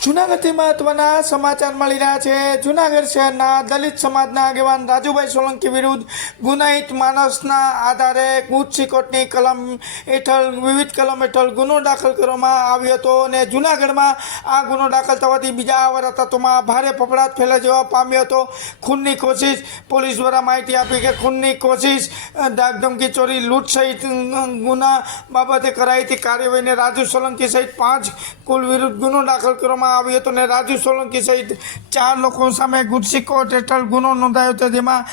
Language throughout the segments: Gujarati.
જૂનાગઢથી મહત્વના સમાચાર મળી રહ્યા છે। જૂનાગઢ શહેરના દલિત સમાજના આગેવાન રાજુભાઈ સોલંકી વિરુદ્ધ ગુનાહિત માનસના આધારે ગુજસી કોર્ટની કલમ હેઠળ વિવિધ કલમ હેઠળ ગુનો દાખલ કરવામાં આવ્યો હતો અને જૂનાગઢમાં આ ગુનો દાખલ થવાથી બીજા આવરતમાં ભારે ફફડાટ ફેલાઈ જવા પામ્યો હતો। ખૂનની કોશિશ, પોલીસ દ્વારા માહિતી આપી કે ખૂનની કોશિશ, ધાકધમકી, ચોરી, લૂંટ સહિત ગુના બાબતે કરાઈ હતી કાર્યવાહીને રાજુ સોલંકી સહિત 5 કુલ વિરુદ્ધ ગુનો દાખલ કરવામાં આવ્યો હતો અને રાજુ સોલંકી સહિત 4 લોકો સામે ગુજસી કોર્ટ હેઠળ ગુનો નોંધાયો હતો। જેમાં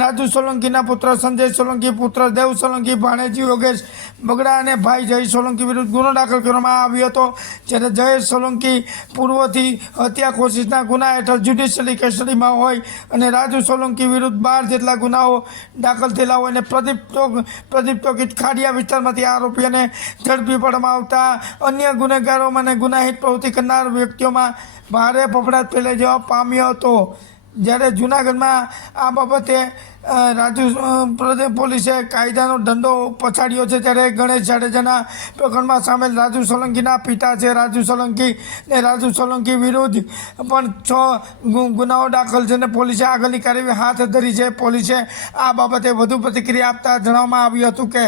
રાજુ સોલંકીના પુત્ર સંજય સોલંકી, પુત્ર દેવ સોલંકી, ભાણેજી યોગેશ બગડા અને ભાઈ જય સોલંકી વિરુદ્ધ ગુનો દાખલ કરવામાં આવ્યો હતો। જ્યારે જયેશ સોલંકી પૂર્વથી હત્યા કોશિશના ગુના હેઠળ જ્યુડિશિયલી કસ્ટડીમાં હોય અને રાજુ સોલંકી વિરુદ્ધ 12 જેટલા ગુનાઓ દાખલ થયેલા હોય અને પ્રદીપ ટોકીજ ખાડિયા વિસ્તારમાંથી આરોપીઓને ઝડપી પાડવામાં આવતા અન્ય ગુનેગારોમાં અને ગુનાહિત પ્રવૃત્તિ કરનાર વ્યક્તિઓમાં ભારે ફફડાટ ફેલાઈ જવા પામ્યો હતો। જ્યારે જૂનાગઢમાં આ બાબતે રાજુ પોલીસે કાયદાનો દંડો પછાડ્યો છે। ત્યારે ગણેશ જાડેજાના પ્રકરણમાં સામેલ રાજુ સોલંકીના પિતા છે રાજુ સોલંકી ને રાજુ સોલંકી વિરુદ્ધ પણ 6 ગુનાઓ દાખલ છે અને પોલીસે આગળની કાર્યવાહી હાથ ધરી છે। પોલીસે આ બાબતે વધુ પ્રતિક્રિયા આપતા જણાવવામાં આવ્યું હતું કે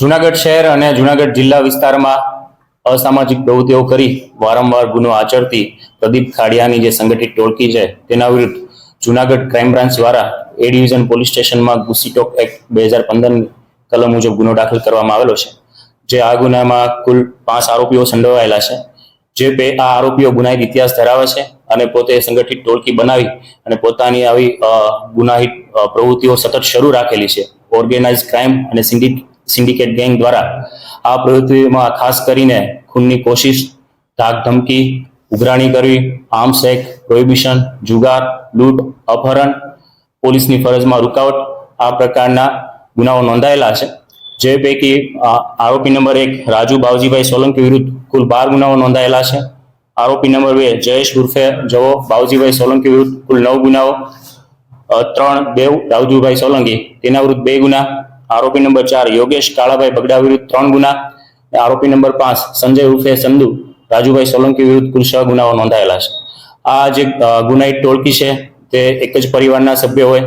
જૂનાગઢ શહેર અને જૂનાગઢ જિલ્લા વિસ્તારમાં અસામાજિક પ્રવૃત્તિઓ કરી વારંવાર ગુનો આચરતી પ્રદીપ ખાડિયાની જે સંગઠિત ટોળકી છે તેના વિરુદ્ધ જૂનાગઢ ક્રાઇમ બ્રાન્ચ દ્વારા એ ડિવિઝન પોલીસ સ્ટેશનમાં ગુસ્સીટોક એક્ટ 2015 કલમ મુજબ ગુનો દાખલ કરવામાં આવેલો છે. જે આ ગુનામાં કુલ 5 આરોપીઓ સંડોવાયેલા છે. જે આ આરોપીઓ ગુનાહિત ઇતિહાસ ધરાવે છે અને પોતે સંગઠિત ટોળકી બનાવી અને પોતાની આવી ગુનાહિત પ્રવૃત્તિઓ સતત શરૂ રાખેલી છે. ઓર્ગેનાઇઝ ક્રાઇમ અને સિન્ડિકેટ ગેંગ દ્વારા આ પ્રવૃત્તિઓમાં ખાસ કરીને ખૂનની કોશિશ, ધાક ધમકી, ઉઘરાણી કરવી, આર્મ્સ એક્ટ, પ્રોહિબિશન, જુગાર, લૂંટ, અપહરણ, પોલીસની ફરજમાં રૂકાવટ આ પ્રકારના ગુનાઓ નોંધાયેલા છે. જે પૈકી આરોપી નંબર 1 રાજુ બાવજીભાઈ સોલંકી વિરુદ્ધ કુલ 12 ગુનાઓ નોંધાયેલા છે. આરોપી નંબર 2 જયેશ ઉર્ફે જવો બાવજીભાઈ સોલંકી વિરુદ્ધ કુલ 9 ગુનાઓ. 3 દેવ રાવજુભાઈ સોલંકી તેના વિરુદ્ધ 2 ગુના. આરોપી નંબર 4 યોગેશ કાળાભાઈ બગડા વિરુદ્ધ 3 ગુના. આરોપી નંબર 5 સંજય ઉર્ફે સંધુ રાજુભાઈ સોલંકી વિરુદ્ધ કુલ 6 ગુનાઓ નોંધાયેલા છે. આ જે ગુનાહિત ટોળકી છે તે એક જ પરિવારના સભ્ય હોય.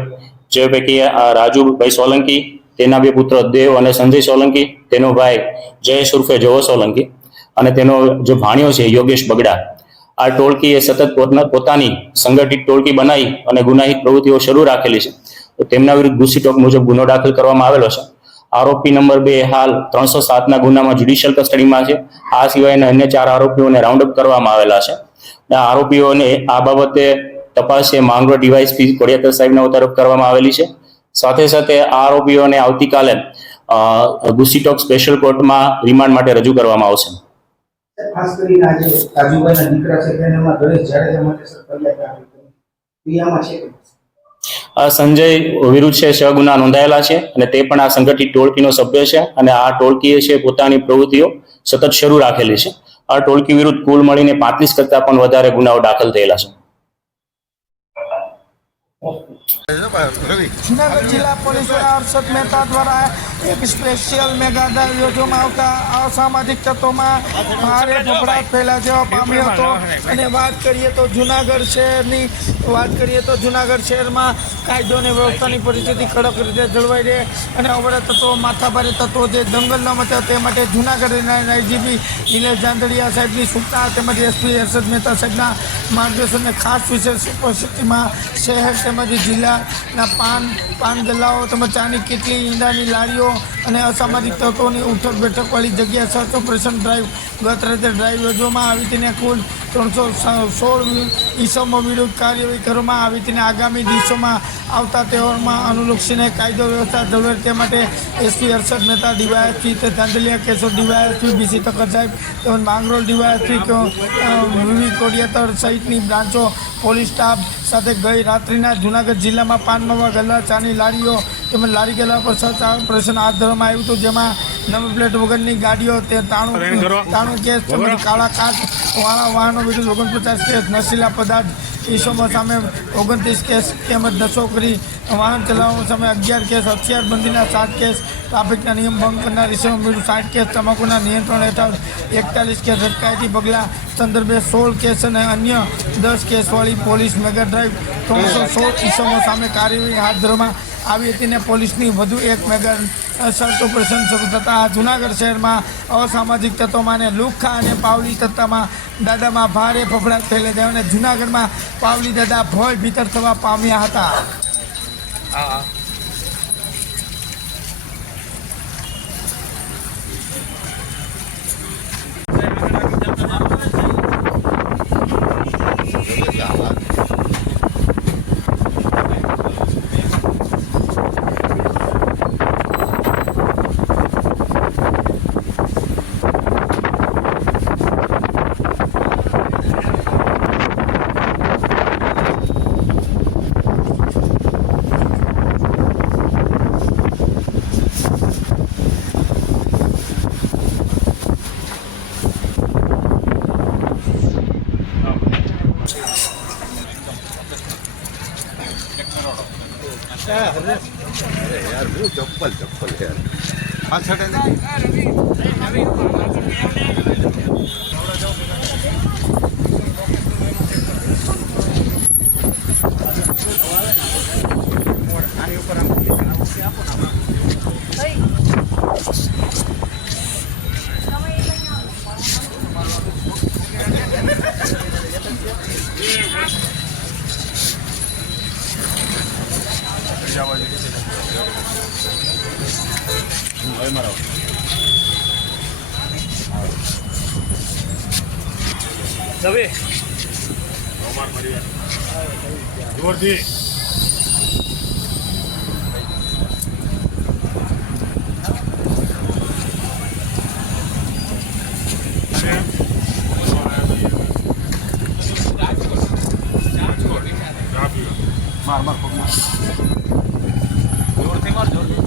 જે પૈકી રાજુભાઈ સોલંકી, તેના 2 પુત્ર દેવ અને સંજય સોલંકી, તેનો ભાઈ જયેશ ઉર્ફે જવો સોલંકી અને તેનો જે ભાણિયો છે યોગેશ બગડા. આ ટોળકીએ સતત પોતાની સંગઠિત ટોળકી બનાવી અને ગુનાહિત પ્રવૃત્તિઓ શરૂ રાખેલી છે. તો તેમના વિરુદ્ધ ગુસ્સીટોક મુજબ ગુનો દાખલ કરવામાં આવેલો છે. આરોપી નંબર 2 હાલ 307ના ગુનામાં જ્યુડિશિયલ કસ્ટડીમાં છે. આ સિવાયના અન્ય 4 આરોપીઓને રાઉન્ડ અપ કરવામાં આવેલા છે. આરોપીઓને આ બાબતે તપાસ માંગરોળ ડીવાયએસપી કોડિયાતર સાહેબના તરફ કરવામાં આવેલી છે. સાથે સાથે આ આરોપીઓને આવતીકાલે ગુસ્સીટોક સ્પેશિયલ કોર્ટમાં રિમાન્ડ માટે રજૂ કરવામાં આવશે. ખાસ કરીને આજે રાજુભાઈના દીકરા છે તેનામાં ગણેશ જાડેજા માટે સર ફરિયાદ આવી ક્રિયામાં છે. સંજય વિરુદ્ધ છે 6 ગુના નોંધાયેલા છે અને તે પણ આ સંગઠિત ટોળકીનો સભ્ય છે અને આ ટોળકીએ છે પોતાની પ્રવૃત્તિઓ સતત શરૂ રાખેલી છે. આ ટોળકી વિરુદ્ધ કુલ મળીને 35 કરતા પણ વધારે ગુનાઓ દાખલ થયેલા છે. જૂનાગઢ જિલ્લા પોલીસ વડા હર્ષદ મહેતા દ્વારા એક સ્પેશિયલ મેગા ડ્રાઈવ યોજવામાં આવતા અસામાજિક તત્વોમાં ભારે ફફડાટ ફેલા જેવા પામ્યો હતો. અને વાત કરીએ તો જૂનાગઢ શહેરમાં કાયદો અને વ્યવસ્થાની પરિસ્થિતિ કડક રીતે જળવાઈ રહે અને અવળા તત્વો, માથાભારે તત્વો જે દંગલ ન મચાવે તે માટે જૂનાગઢના આઈજીપી નિલેશ જાંદડિયા સાહેબની સૂચના તેમજ એસપી હર્ષદ મહેતા સાહેબના માર્ગદર્શનને ખાસ વિશેષ ઉપસ્થિતિમાં શહેર તેમજ જિલ્લાના પાન ગલ્લાઓ તેમજ ચાની કીટલી, ઈંડાની લારીઓ અને અસામાજિક તત્વોની ઉઠક બેઠકવાળી જગ્યા સર્ચ ઓપરેશન ડ્રાઈવ ગત રાત્રે ડ્રાઈવ યોજવામાં આવી તેને કુલ 316 ઈસમો વિરુદ્ધ કાર્યવાહી કરવામાં આવી તેને આગામી દિવસોમાં આવતા તહેવારમાં અનુલક્ષીને કાયદો વ્યવસ્થા જળવાય તે માટે SP Harshad Mehta, DYSP Dhandhaliya Keshod, DYSP BC તખત સાહેબ તેમજ માંગરોળ ડીવાયએસપી વિવિધ કોડિયાતર સહિતની બ્રાન્ચો પોલીસ સ્ટાફ સાથે ગઈ રાત્રિના જૂનાગઢ જિલ્લામાં પાન મવા ગલ્લા, ચાની લારીઓ તેમજ લારી ગલ્લા પર સર્ચ ઓપરેશન હાથ ધરવામાં આવ્યું હતું. જેમાં નંબર પ્લેટ વગરની ગાડીઓ, તે 93 કેસ તેમજ કાળા કાચ વાહનો વિરુદ્ધ 49 કેસ, નશીલા પદાર્થ ઈસમો સામે 29 કેસ તેમજ નશોખોરી વાહન ચલાવવા સામે 11 કેસ, હથિયારબંધીના 7 કેસ, ટ્રાફિકના નિયમ ભંગ કરનાર ઈસમો વિરુદ્ધ 60 કેસ, તમાકુના નિયંત્રણ હેઠળ 41 કેસ, અટકાયતી પગલાં સંદર્ભે 16 કેસ અને અન્ય 10 કેસવાળી પોલીસ મેગા ડ્રાઈવ 316 ઈસમો સામે કાર્યવાહી હાથ ધરવામાં આવી હતી અને પોલીસની વધુ એક મેગા સર્ચ ઓપરેશન શરૂ થતાં જૂનાગઢ શહેરમાં અસામાજિક તત્વોમાં અને લુખ્ખા અને પાવલી તત્વમાં દાદામાં ભારે ફફડાટ થયેલા છે અને જૂનાગઢમાં પાવલી દાદા ભય ભીતર થવા પામ્યા હતા. अरे यार वो चप्पल यार पाछड़ જોરથી માર જોરથી માર જોરથી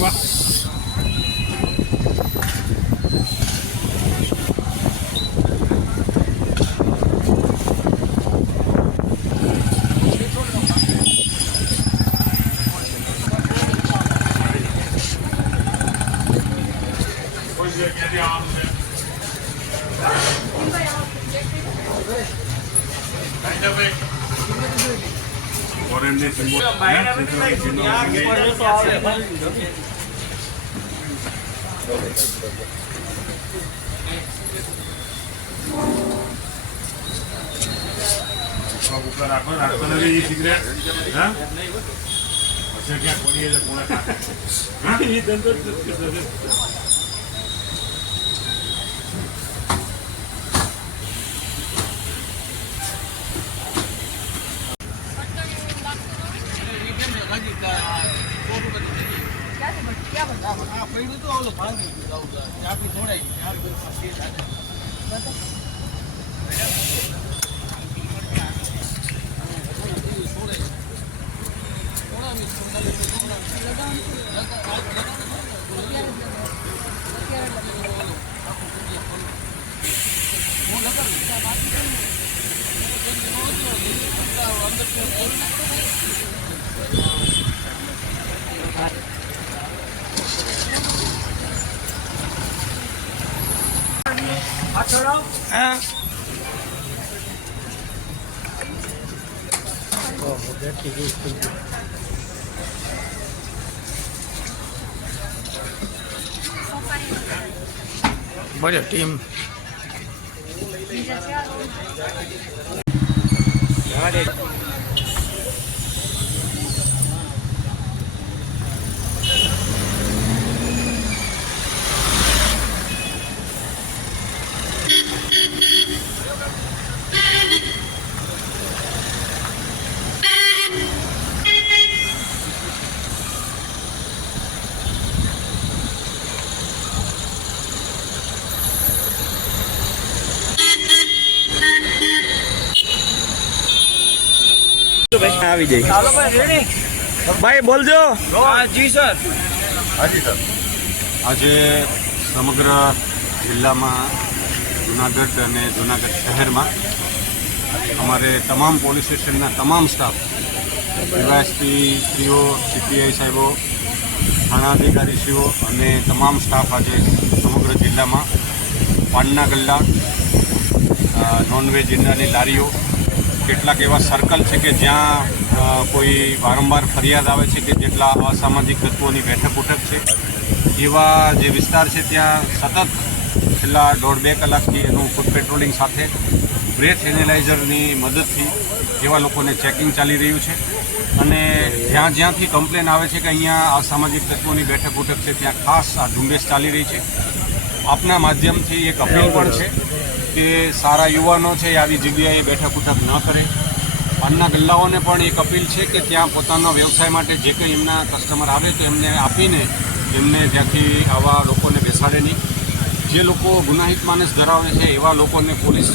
માર રાખો નથી સિગરેટ હા હશે ક્યાં કોની કોણે હા એ ધંધો બોલો ટીમ આવી જાય. ચાલો ભાઈ રેડી ભાઈ બોલજો. જી સર. હાજી સર. આજે સમગ્ર જિલ્લામાં જુનાગઢ અને જુનાગઢ શહેરમાં અમારે તમામ પોલીસ સ્ટેશનના તમામ સ્ટાફ ડીવાયએસપીશ્રીઓ સીપીઆઈ સાહેબો થાણા અધિકારીશ્રીઓ અને તમામ સ્ટાફ આજે સમગ્ર જિલ્લામાં પાનના ગલ્લા નોનવેજ ઈંડાની લારીઓ કેટલાક એવા સર્કલ છે કે જ્યાં કોઈ વારંવાર ફરિયાદ આવે છે કે જેટલા અસામાજિક તત્વોની બેઠક ઉઠક છે એવા જે વિસ્તાર છે ત્યાં સતત છેલ્લા 1.5-2 કલાકથી એનું ફૂડ પેટ્રોલિંગ સાથે બ્રેથ એનાલાઇઝરની મદદથી એવા લોકોને ચેકિંગ ચાલી રહ્યું છે અને જ્યાંથી કમ્પ્લેન આવે છે કે અહીંયા અસામાજિક તત્વોની બેઠક ઉઠક છે ત્યાં ખાસ આ ઝુંબેશ ચાલી રહી છે. આપના માધ્યમથી એક અપીલ પણ છે કે સારા યુવાનો છે આવી જગ્યાએ બેઠક ઉઠક ન કરે. પાનના ગલ્લાઓને પણ એક અપીલ છે કે ત્યાં પોતાના વ્યવસાય માટે જે કંઈ એમના કસ્ટમર આવે તો એમને આપીને એમને ત્યાંથી આવા લોકોને બેસાડે નહીં. જે લોકો ગુનાહિત માનસ ધરાવે છે એવા લોકોને પોલીસ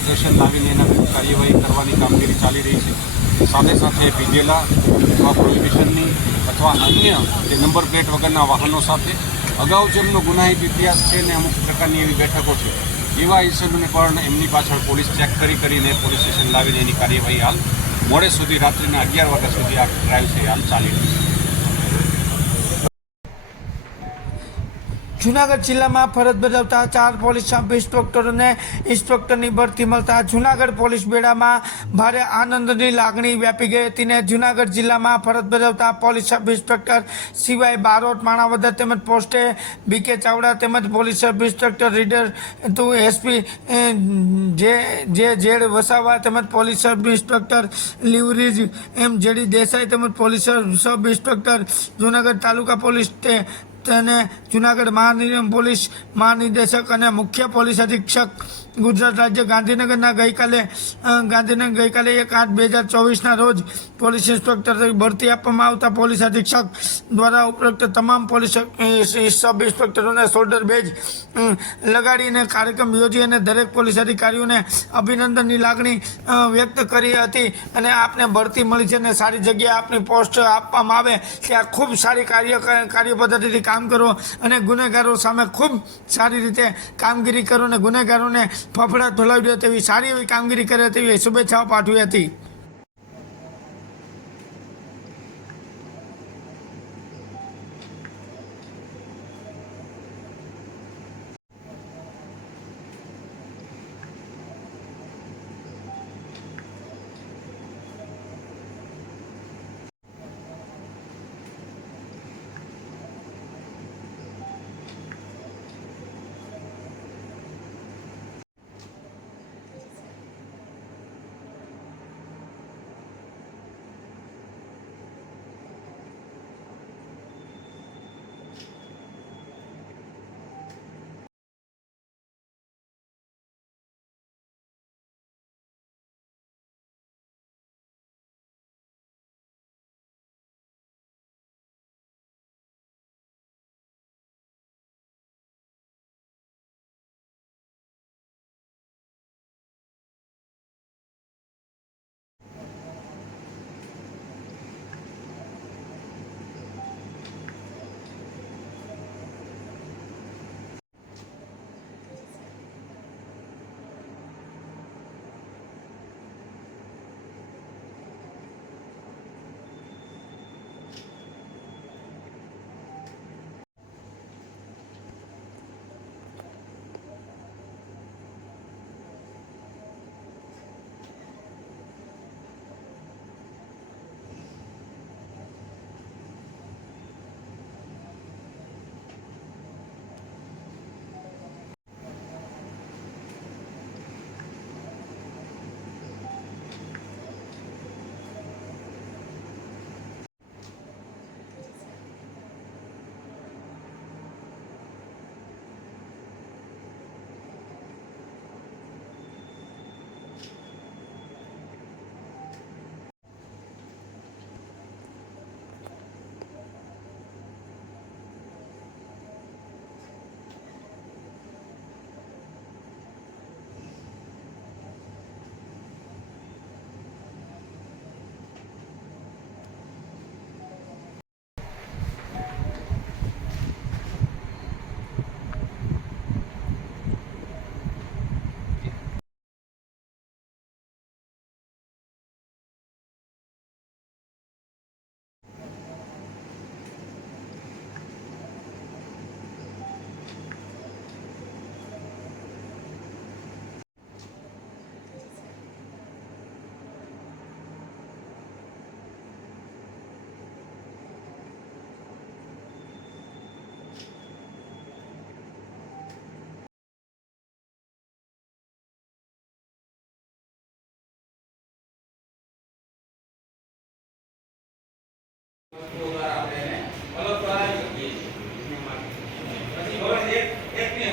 સ્ટેશન લાવીને એના વિરુદ્ધ કાર્યવાહી કરવાની કામગીરી ચાલી રહી છે. સાથે સાથે પીધેલા અથવા પ્રોહિબિશનની અથવા અન્ય જે નંબર પ્લેટ વગરના વાહનો સાથે અગાઉ જેમનો ગુનાહિત ઇતિહાસ છે ને અમુક પ્રકારની એવી બેઠકો છે એવા ઇસમોને પણ એમની પાછળ પોલીસ ચેક કરીને પોલીસ સ્ટેશન લાવીને એની કાર્યવાહી હાલ મોડે સુધી રાત્રિના 11 વાગ્યા સુધી આ ડ્રાઈવ છે હાલ ચાલી રહી છે. જૂનાગઢ જિલ્લામાં ફરજ બજાવતા 4 પોલીસ સબ ઇન્સ્પેક્ટરોને ઇન્સ્પેક્ટરની બઢતી મળતા જૂનાગઢ પોલીસ બેડામાં ભારે આનંદની લાગણી વ્યાપી ગઈ હતી ને જૂનાગઢ જિલ્લામાં ફરજ બજાવતા પોલીસ સબ ઇન્સ્પેક્ટર સિવાય બારોટ માણાવદર તેમજ પોસ્ટે બીકે ચાવડા તેમજ police sub inspector reader SP જે જેડ વસાવા તેમજ પોલીસ સબ ઇન્સ્પેક્ટર લીવરીજ એમ જેડી દેસાઈ તેમજ પોલીસ સબ ઇન્સ્પેક્ટર જૂનાગઢ તાલુકા પોલીસ અને જૂનાગઢ પોલીસ મહાનિદેશક અને મુખ્ય પોલીસ અધિક્ષક ગુજરાત રાજ્ય ગાંધીનગરના ગઈકાલે 1/8/2024ના રોજ પોલીસ ઇન્સ્પેક્ટર તરીકે બઢતી આપવામાં આવતા પોલીસ અધિક્ષક દ્વારા ઉપરોક્ત તમામ પોલીસ સબ ઇન્સ્પેક્ટરોને શોલ્ડર બેજ લગાડીને કાર્યક્રમ યોજી અને દરેક પોલીસ અધિકારીઓને અભિનંદનની લાગણી વ્યક્ત કરી હતી અને આપને બઢતી મળી છે અને સારી જગ્યાએ આપની પોસ્ટ આપવામાં આવે ત્યાં ખૂબ સારી કાર્ય પદ્ધતિથી કામ કરો અને ગુનેગારો સામે ખૂબ સારી રીતે કામગીરી કરો અને ગુનેગારોને ફફડાટ ફેલાવી દે તેવી સારી એવી કામગીરી કરે તેવી શુભેચ્છાઓ પાઠવી હતી.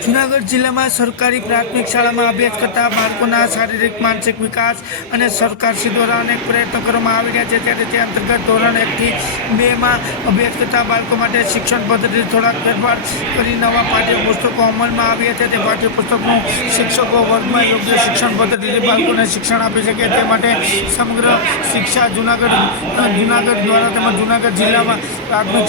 જૂનાગઢ જિલ્લામાં સરકારી પ્રાથમિક શાળામાં અભ્યાસ કરતા બાળકોના શારીરિક માનસિક વિકાસ અને સરકારશ્રી દ્વારા અનેક પ્રયત્નો કરવામાં આવી રહ્યા છે ત્યારે તે અંતર્ગત ધોરણ 1 થી 2માં અભ્યાસ કરતા બાળકો માટે શિક્ષણ પદ્ધતિ થોડાક ફેરફાર કરી નવા પાઠ્યપુસ્તકો અમલમાં આવ્યા છે. તે પાઠ્યપુસ્તકનું શિક્ષકો વર્ગમાં યોગ્ય શિક્ષણ પદ્ધતિથી બાળકોને શિક્ષણ આપી શકે તે માટે સમગ્ર શિક્ષા જૂનાગઢ દ્વારા તેમજ જૂનાગઢ જિલ્લામાં પ્રાથમિક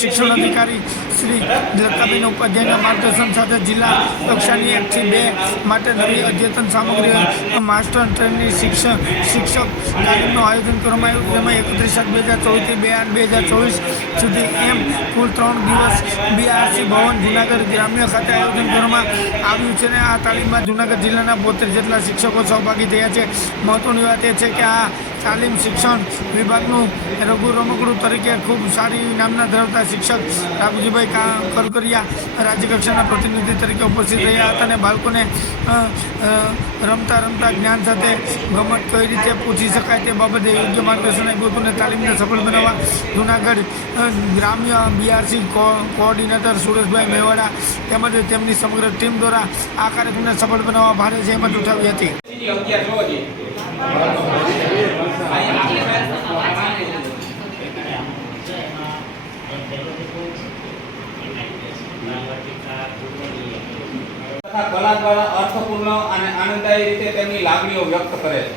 શિક્ષણ અધિકારી શ્રી લતાબેન ઉપાધ્યાયના માર્ગદર્શન સાથે જિલ્લા કક્ષાની 1 થી 2 માટે નવી અદ્યતન સામગ્રી માસ્ટર ટ્રેનની શિક્ષક તાલીમનું આયોજન કરવામાં આવ્યું, જેમાં 31/7/2024 થી 2/8/2024 સુધી એમ કુલ 3 દિવસ BRC ભવન જૂનાગઢ ગ્રામ્ય ખાતે આયોજન કરવામાં આવ્યું છે. અને આ તાલીમમાં જૂનાગઢ જિલ્લાના 72 જેટલા શિક્ષકો સહભાગી થયા છે. મહત્વની વાત એ છે કે આ તાલીમ શિક્ષણ વિભાગનું રમકડું તરીકે ખૂબ સારી નામના ધરાવતા શિક્ષક રાઘુજીભાઈ કરકરિયા રાજ્યકક્ષાના પ્રતિનિધિ તરીકે ઉપસ્થિત રહ્યા હતા અને બાળકોને રમતા જ્ઞાન સાથે ગમત કઈ રીતે પૂછી શકાય તે બાબતે યોગ્ય માર્ગદર્શન આપ્યું હતું. અને તાલીમને સફળ બનાવવા જૂનાગઢ ગ્રામ્ય BRC કોઓર્ડિનેટર સુરેશભાઈ મેવાડા તેમજ તેમની સમગ્ર ટીમ દ્વારા આ કાર્યક્રમને સફળ બનાવવા ભારે જહેમત ઉઠાવી હતી. કલા દ્વારા અર્થપૂર્ણ અને આનંદદાયી રીતે તેમની લાગણીઓ વ્યક્ત કરે છે.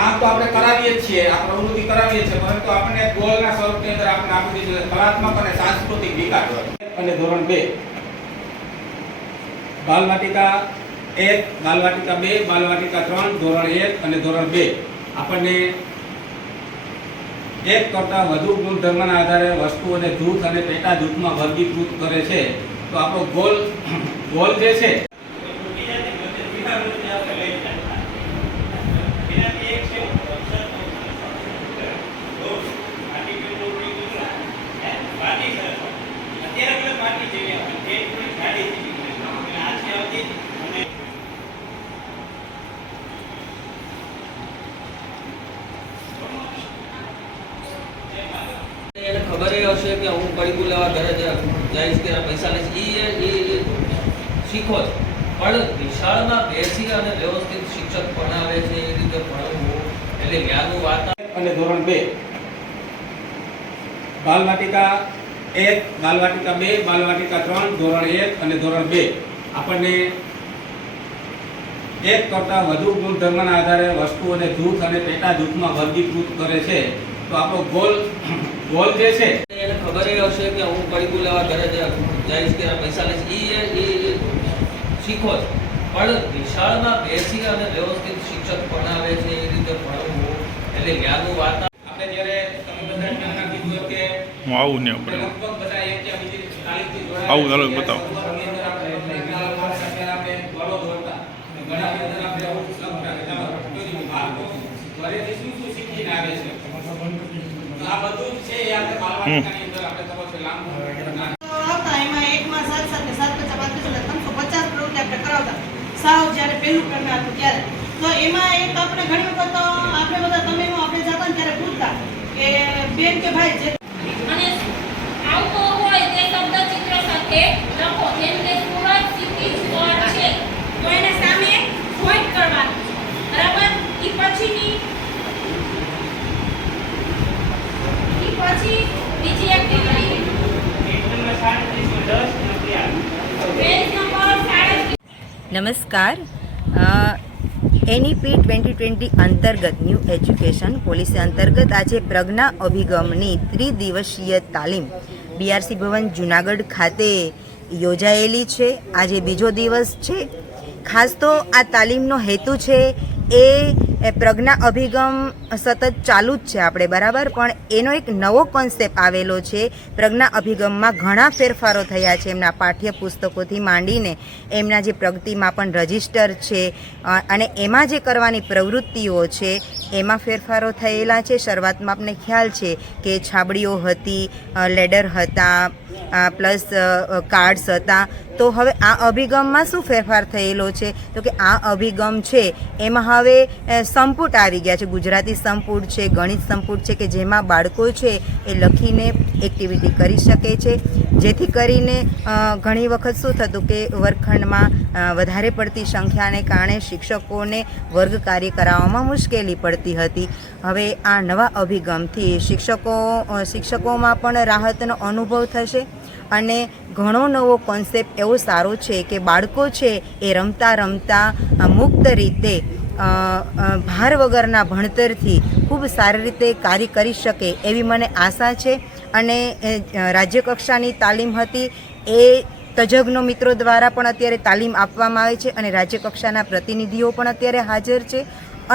આમ તો આપણે કરાવીએ છીએ, આ પ્રવૃત્તિ કરાવીએ છીએ, પરંતુ આપણે ગોલના સ્વરૂપની અંદર આપણે આપી દીધું છે કલાત્મક અને સાંસ્કૃતિક વિકાસ. અને ધોરણ 2 બાલવાટિકા 1, બાલવાટિકા 2, બાલવાટિકા 3, ધોરણ 1 અને ધોરણ 2 આપણને એક કરતાં વધુ ગુણધર્મના આધારે વસ્તુઓને જૂથ અને પેટા જૂથમાં વર્ગીકૃત કરે છે. તો આપણો ગોલ જે છે એને ખબર હશે કે હું પડીકું લેવા ઘરે જઈશ કે પૈસા લઈશ, એ શીખો જ. પણ વિશાળમાં બેસી અને વ્યવસ્થિત શિક્ષક ભણાવે છે એ રીતે ભણવું એટલે જ્ઞાનનું વાતાવરણ. અને ધોરણ 2 બાલવાટિકા 1, બાલવાટિકા 2, બાલવાટિકા 3, ધોરણ 1 અને ધોરણ 2 આપણને એક કરતાં વધુ ગુણધર્મના આધારે વસ્તુઓને જૂથ અને પેટા જૂથમાં વર્ગીકૃત કરે છે. તો આપણો ગોલ જે છે એને ખબર હશે કે હું પડીકું લેવા ઘરે જઈશ કે પૈસા લઈશ, એ શીખો જ. પણ વિશાળમાં બેસી અને વ્યવસ્થિત શિક્ષક ભણાવે છે એ રીતે ભણવું એટલે જ્ઞાનનું વાતાવરણ. આપણે જ્યારે તમે બધા જ્ઞાનના કીધું કે હું આવું ને આપણે લગભગ બધા એક કે બીજી તાલીમથી જોડાયેલા આવું ચાલો બતાવો. આપણે ગળો દોરતા ઘણા બધા આપણે આવું લખતા કે ચાલો બાળકો ઘરેથી શું શીખીને આવે છે. આ બધું છે એ આપણે બાલવાટિકાની અંદર આપણે ખબર છે લાંબુ આવતા એમાં એકમાં 7 સાથે 7 × 5 = 350 પ્રવૃત્તિ આપણે કરાવતા સાવ જ્યારે પહેલું કરનાર હતું ત્યારે. તો એમાં એક આપણે ઘણી વખત આપણે બધા તમે આપણે જતા ને ત્યારે પૂછતા કે બેન કે ભાઈ જે અને આવતો હોય તે શબ્દ ચિત્ર સાથે લખો. જેમ કે સુરત સિટી સ્કોર છે તો એને સામે પોઈન્ટ કરવાનું છે, બરાબર. પછી બીજી એક્ટિવિટી નમસ્કાર. NEP 2020 અંતર્ગત ન્યૂ એજ્યુકેશન પોલિસી અંતર્ગત આજે પ્રજ્ઞા અભિગમની ત્રિદિવસીય તાલીમ BRC ભવન જૂનાગઢ ખાતે યોજાયેલી છે. આજે બીજો દિવસ છે. ખાસ તો આ તાલીમનો હેતુ છે એ પ્રજ્ઞા અભિગમ સતત ચાલુ જ છે આપણે, બરાબર, પણ એનો એક નવો કોન્સેપ્ટ આવેલો છે. પ્રજ્ઞા અભિગમમાં ઘણા ફેરફારો થયા છે. એમના પાઠ્યપુસ્તકોથી માંડીને એમના જે પ્રગતિમાપન રજિસ્ટર છે અને એમાં જે કરવાની પ્રવૃત્તિઓ છે એમાં ફેરફારો થયેલા છે. શરૂઆતમાં આપને ખ્યાલ છે કે છાબડીઓ હતી, લેડર હતા, પ્લસ કાર્ડ્સ હતા. તો હવે આ અભિગમમાં શું ફેરફાર થયેલો છે તો કે આ અભિગમ છે એમાં હવે સંપુટ આવી ગયા છે. ગુજરાતી સંપુટ છે, ગણિત સંપુટ છે કે જેમાં બાળકો છે એ લખીને એક્ટિવિટી કરી શકે છે. જેથી કરીને ઘણી વખત શું થતું કે વર્ગખંડમાં વધારે પડતી સંખ્યાને કારણે શિક્ષકોને વર્ગ કાર્ય કરાવવામાં મુશ્કેલી પડતી હતી. હવે આ નવા અભિગમથી શિક્ષકોમાં પણ રાહતનો અનુભવ થશે અને ઘણો નવો કોન્સેપ્ટ એવો સારો છે કે બાળકો છે એ રમતા રમતા મુક્ત રીતે ભાર વગરના ભણતરથી ખૂબ સારી રીતે કાર્ય કરી શકે એવી મને આશા છે. અને રાજ્ય કક્ષાની તાલીમ હતી એ તજજ્ઞો મિત્રો દ્વારા પણ અત્યારે તાલીમ આપવામાં આવે છે અને રાજ્ય કક્ષાના પ્રતિનિધિઓ પણ અત્યારે હાજર છે.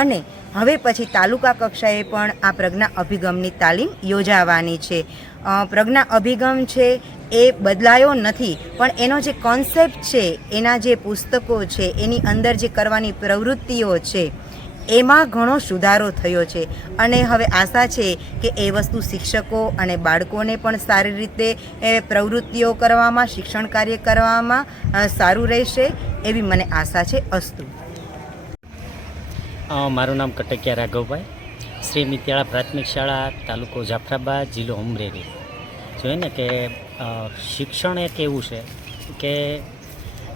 અને હવે પછી તાલુકા કક્ષાએ પણ આ પ્રજ્ઞા અભિગમની તાલીમ યોજાવાની છે. પ્રજ્ઞા અભિગમ છે એ બદલાયો નથી, પણ એનો જે કોન્સેપ્ટ છે, એના જે પુસ્તકો છે, એની અંદર જે કરવાની પ્રવૃત્તિઓ છે એમાં ઘણો સુધારો થયો છે. અને હવે આશા છે કે એ વસ્તુ શિક્ષકો અને બાળકોને પણ સારી રીતે પ્રવૃત્તિઓ કરવામાં, શિક્ષણ કાર્ય કરવામાં સારું રહેશે એવી મને આશા છે. અસ્તુ. મારું નામ કટકિયા રાઘવભાઈ, શ્રી મિત્યાળા પ્રાથમિક શાળા, તાલુકો જાફરાબાદ, જિલ્લો અમરેલી. જોઈએ ને કે શિક્ષણ એક એવું છે કે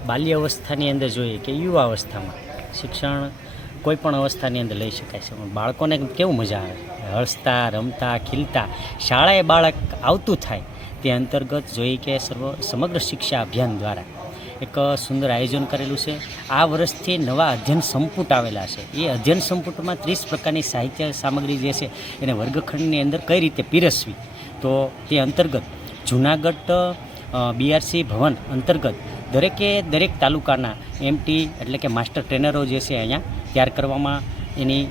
બાલ્ય અવસ્થાની અંદર જોઈએ કે યુવા અવસ્થામાં શિક્ષણ કોઈ પણ અવસ્થાની અંદર લઈ શકાય છે. પણ બાળકોને કેવું મજા આવે, હસતા, રમતા, ખીલતા શાળાએ બાળક આવતું થાય તે અંતર્ગત જોઈએ કે સમગ્ર શિક્ષા અભિયાન દ્વારા એક સુંદર આયોજન કરેલું છે. આ વર્ષથી નવા અધ્યયન સંપુટ આવેલા છે. એ અધ્યયન સંપુટમાં 30 પ્રકારની સાહિત્ય સામગ્રી જે છે એને વર્ગખંડની અંદર કઈ રીતે પીરસવી, તો તે અંતર્ગત જૂનાગઢ BRC ભવન અંતર્ગત દરેક તાલુકાના MT એટલે કે માસ્ટર ટ્રેનરો જે છે અહીંયા તૈયાર કરવામાં એની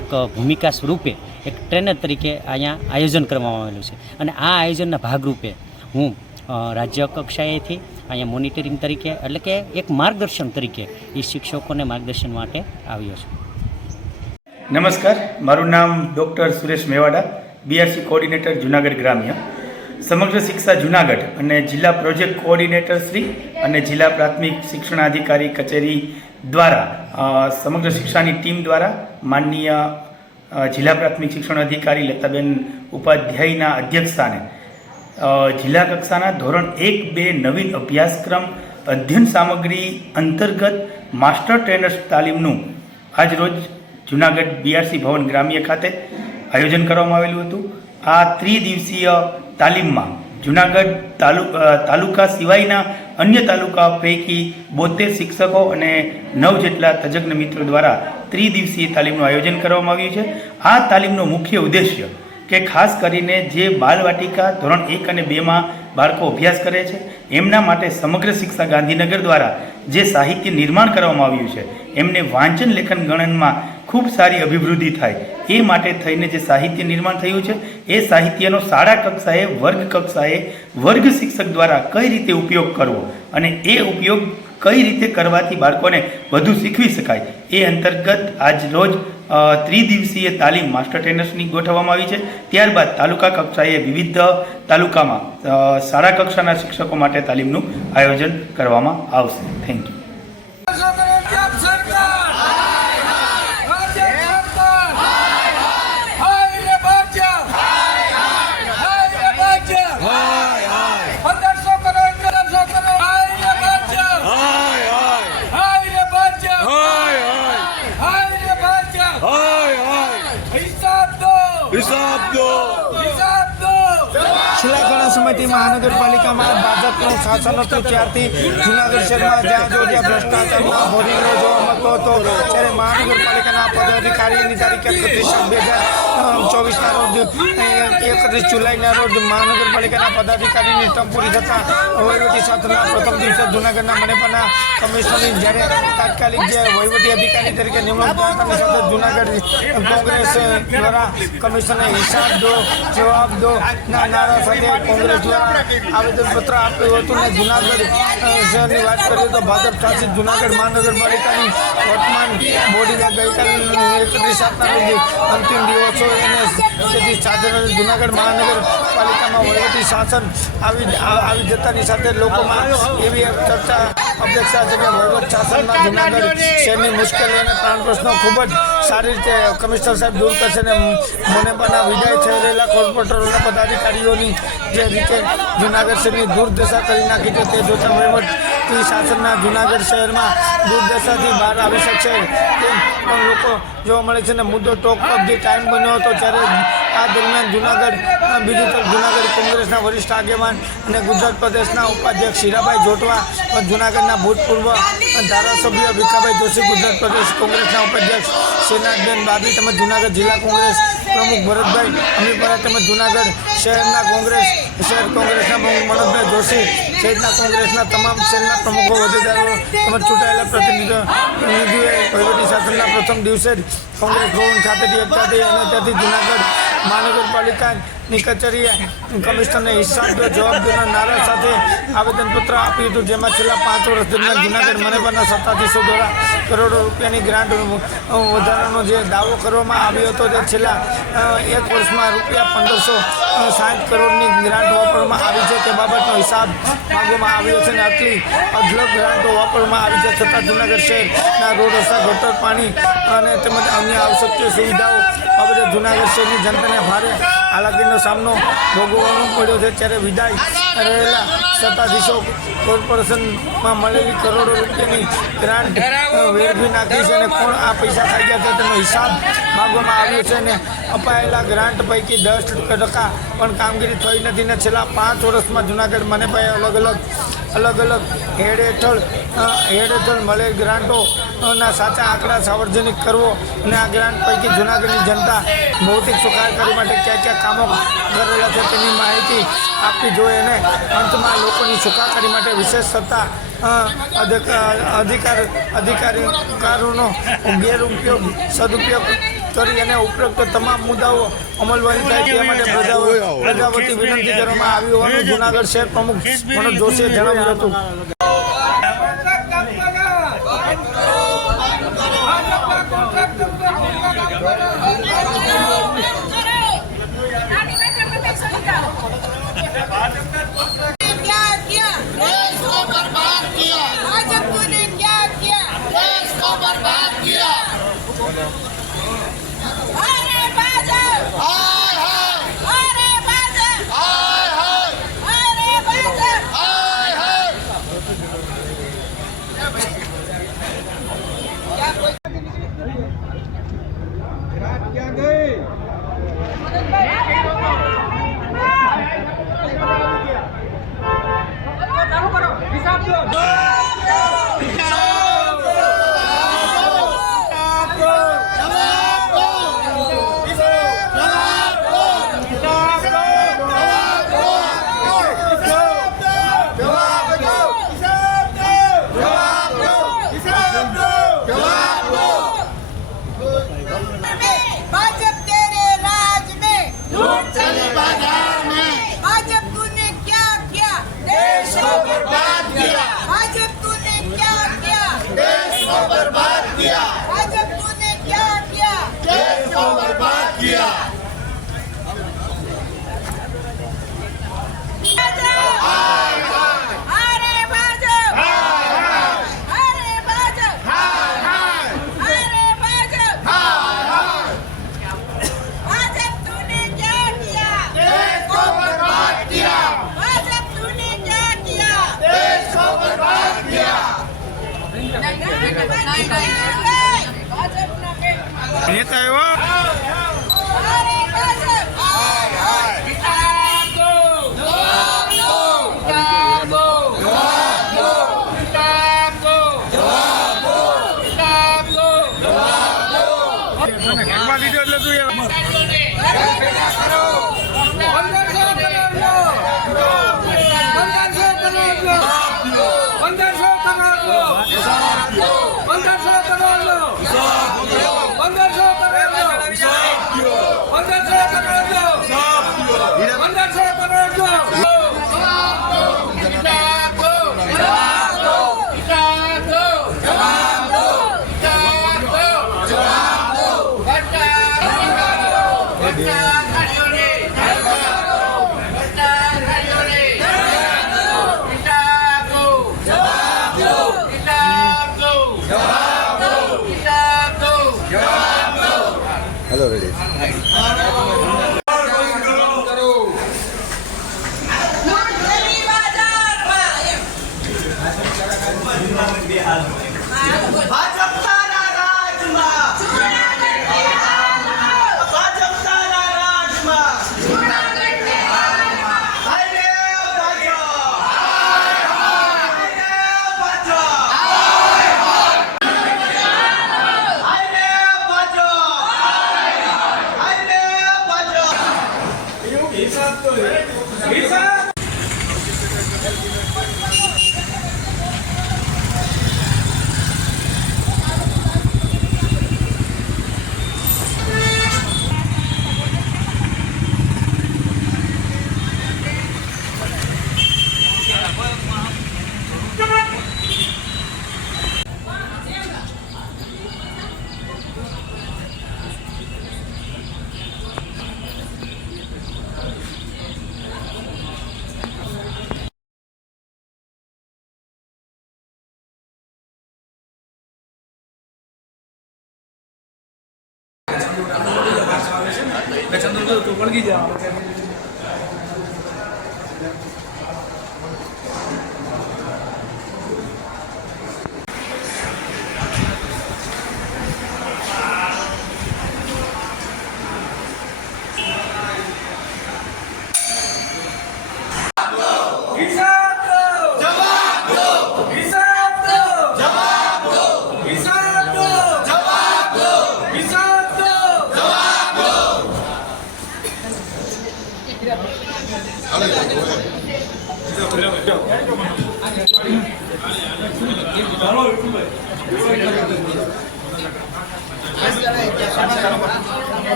એક ભૂમિકા સ્વરૂપે એક ટ્રેનર તરીકે અહીંયા આયોજન કરવામાં આવેલું છે. અને આ આયોજનના ભાગરૂપે હું રાજ્ય કક્ષાએથી અહીંયા મોનિટરિંગ તરીકે એટલે કે એક માર્ગદર્શન તરીકે એ શિક્ષકોને માર્ગદર્શન માટે આવ્યો છું. નમસ્કાર, મારું નામ doctor Suresh Mewada, BRC coordinator Junagadh ગ્રામ્ય. સમગ્ર શિક્ષા જુનાગઢ અને જિલ્લા પ્રોજેક્ટ કોઓર્ડિનેટર શ્રી અને જિલ્લા પ્રાથમિક શિક્ષણાધિકારી કચેરી દ્વારા સમગ્ર શિક્ષાની ટીમ દ્વારા માનનીય જિલ્લા પ્રાથમિક શિક્ષણ અધિકારી લતાબેન ઉપાધ્યાયના અધ્યક્ષસ્થાને જિલ્લા કક્ષાના ધોરણ 1-2 નવીન અભ્યાસક્રમ અધ્યયન સામગ્રી અંતર્ગત માસ્ટર ટ્રેનર્સ તાલીમનું આજરોજ જુનાગઢ BRC ભવન ગ્રામ્ય ખાતે આયોજન કરવામાં આવેલું હતું. આ ત્રિદિવસીય તાલીમમાં જુનાગઢ તાલુકા સિવાયના અન્ય તાલુકા પૈકી 72 શિક્ષકો અને 9 જેટલા તજજ્ઞ મિત્રો દ્વારા ત્રિદિવસીય તાલીમનું આયોજન કરવામાં આવ્યું છે. આ તાલીમનો મુખ્ય ઉદ્દેશ્ય કે ખાસ કરીને જે બાલવાટિકા ધોરણ 1 અને 2માં બાળકો અભ્યાસ કરે છે એમના માટે સમગ્ર શિક્ષા ગાંધીનગર દ્વારા જે સાહિત્ય નિર્માણ કરવામાં આવ્યું છે એમને વાંચન લેખન ગણનમાં ખૂબ સારી અભિવૃદ્ધિ થાય એ માટે થઈને જે સાહિત્ય નિર્માણ થયું છે એ સાહિત્યનો શાળા કક્ષાએ વર્ગ કક્ષાએ વર્ગ શિક્ષક દ્વારા કઈ રીતે ઉપયોગ કરવો અને એ ઉપયોગ કઈ રીતે કરવાથી બાળકોને વધુ શીખવી શકાય એ અંતર્ગત આજ રોજ ત્રિદિવસીય તાલીમ માસ્ટર ટ્રેનર્સની ગોઠવવામાં આવી છે. ત્યારબાદ તાલુકા કક્ષાએ વિવિધ તાલુકામાં શાળા કક્ષાના શિક્ષકો માટે તાલીમનું આયોજન કરવામાં આવશે. Thank you. છેલ્લા ઘણા સમયથી મહાનગરપાલિકામાં ભાજપનું શાસન હતું ત્યારથી જૂનાગઢ શહેરમાં જ્યાં જોયા ભ્રષ્ટાચારમાં ભોરીનો જોવા મળતો હતો ત્યારે મહાનગરપાલિકાના પદાધિકારીની તારીખ 31/2024ના રોજ 31 જુલાઈના રોજ મહાનગરપાલિકાના પદાધિકારીની ટર્મ પૂરી થતાં વહીવટી શાસનના પ્રથમ દિવસે જૂનાગઢના મણિપરના કમિશનરની જ્યારે તાત્કાલિક જે વહીવટી અધિકારી તરીકે નિમણૂક થતાની સાથે જૂનાગઢ કોંગ્રેસ દ્વારા કમિશનને હિસાબ દો, જવાબ દો ના નારા સાથે કોંગ્રેસ દ્વારા આવેદનપત્ર આપ્યું હતું. ને જૂનાગઢ શહેરની વાત કરીએ તો ભાજપ શાસિત જૂનાગઢ મહાનગરપાલિકાની વર્તમાન બોડીના ગઈકાલે 31/7ના રોજ અંતિમ દિવસો એને તેથી સાથે જૂનાગઢ મહાનગરપાલિકામાં વહીવટી શાસન આવી જતાની સાથે લોકોમાં એવી ચર્ચા અપેક્ષા છે કે વહીવટ શાસનમાં જૂનાગઢ શહેરની મુશ્કેલી અને પ્રાણ પ્રશ્નો ખૂબ જ સારી રીતે કમિશનર સાહેબ દૂર કરશે અને મોનેપાના વિદાય થઈ રહેલા કોર્પોરેટરોના પદાધિકારીઓની જે રીતે જૂનાગઢ શહેરની દુર્દશા કરી નાખી છે તે જોતા વહીવટ શાસનના જૂનાગઢ શહેરમાં દુર્દશાથી બહાર આવી શકશે તેમ પણ લોકો જોવા મળે છે અને મુદ્દો ટોક ઓફ ધી ટાઈમ બન્યો હતો. જ્યારે આ દરમિયાન બીજી તરફ જૂનાગઢ કોંગ્રેસના વરિષ્ઠ આગેવાન અને ગુજરાત પ્રદેશના ઉપાધ્યક્ષ હીરાભાઈ જોટવા, જૂનાગઢના ભૂતપૂર્વ ધારાસભ્ય ભીખાભાઈ જોશી, ગુજરાત પ્રદેશ કોંગ્રેસના ઉપાધ્યક્ષ શ્રીનાથબેન બાબી તેમજ જૂનાગઢ જિલ્લા કોંગ્રેસ પ્રમુખ ભરતભાઈ અમીપરા તેમજ જૂનાગઢ શહેરના શહેર કોંગ્રેસના પ્રમુખ મનોજભાઈ જોશી સહિતના કોંગ્રેસના તમામ શહેરના પ્રમુખો, હોદ્દેદારો તેમજ ચૂંટાયેલા પ્રતિનિધિઓએ વહીવટી શાસનના પ્રથમ દિવસે જ કોંગ્રેસ ભવન ખાતેથી એકઠા થઈ અને ત્યાંથી જૂનાગઢ મહાનગરપાલિકાની કચેરીએ કમિશનરને હિસાબ જવાબદારીના નારા સાથે આવેદનપત્ર આપ્યું હતું. જેમાં છેલ્લા 5 વર્ષ દરમિયાન જૂનાગઢ મનપાના સત્તાધીશો દ્વારા કરોડો રૂપિયાની ગ્રાન્ટ વધારાનો જે દાવો કરવામાં આવ્યો હતો તે છેલ્લા 1 વર્ષમાં રૂપિયા 1560 કરોડની ગ્રાન્ટ વાપરવામાં આવી છે તે બાબતનો હિસાબ માંગવામાં આવ્યો છે અને આટલી અઢળક ગ્રાન્ટો વાપરવામાં આવી છે છતાં જૂનાગઢ શહેરના રોડ રસ્તા, ગટર, પાણી અને તેમજ અન્ય આવશ્યક સુવિધાઓ બાબતે જૂનાગઢ શહેરની જનતાને ભારે હાલાકીનો સામનો ભોગવવાનો પડ્યો છે. ત્યારે વિદાય રહેલા સત્તાધીશો કોર્પોરેશનમાં મળેલી કરોડો રૂપિયાની ગ્રાન્ટ વેરફી નાખી છે અને કોણ આ પૈસા ખાઈ ગયા છે તેનો હિસાબ માંગવામાં આવ્યો છે અને અપાયેલા ગ્રાન્ટ પૈકી 10% પણ કામગીરી થઈ નથી ને છેલ્લા 5 વર્ષમાં જૂનાગઢ મનપાએ અલગ અલગ હેડ હેઠળ મળેલ ગ્રાન્ટોના સાચા આંકડા સાર્વજનિક કરવો અને આ ગ્રાન્ટ પૈકી જૂનાગઢની જનતા ભૌતિક સુખાકારી માટે ક્યાં ક્યાં કામો કરેલા છે તેની માહિતી આપવી જોઈએ અને અંતમાં લોકોની સુખાકારી માટે વિશેષ સત્તા અધિકારીઓનો સદુપયોગ કરી અને ઉપરોક્ત તમામ મુદ્દાઓ અમલવારી થાય તે માટે પ્રજા વતી વિનંતી કરવામાં આવી હોવાનું જૂનાગઢ શહેર પ્રમુખ મનોજ જોશીએ જણાવ્યું હતું. હેલો રેડી કરો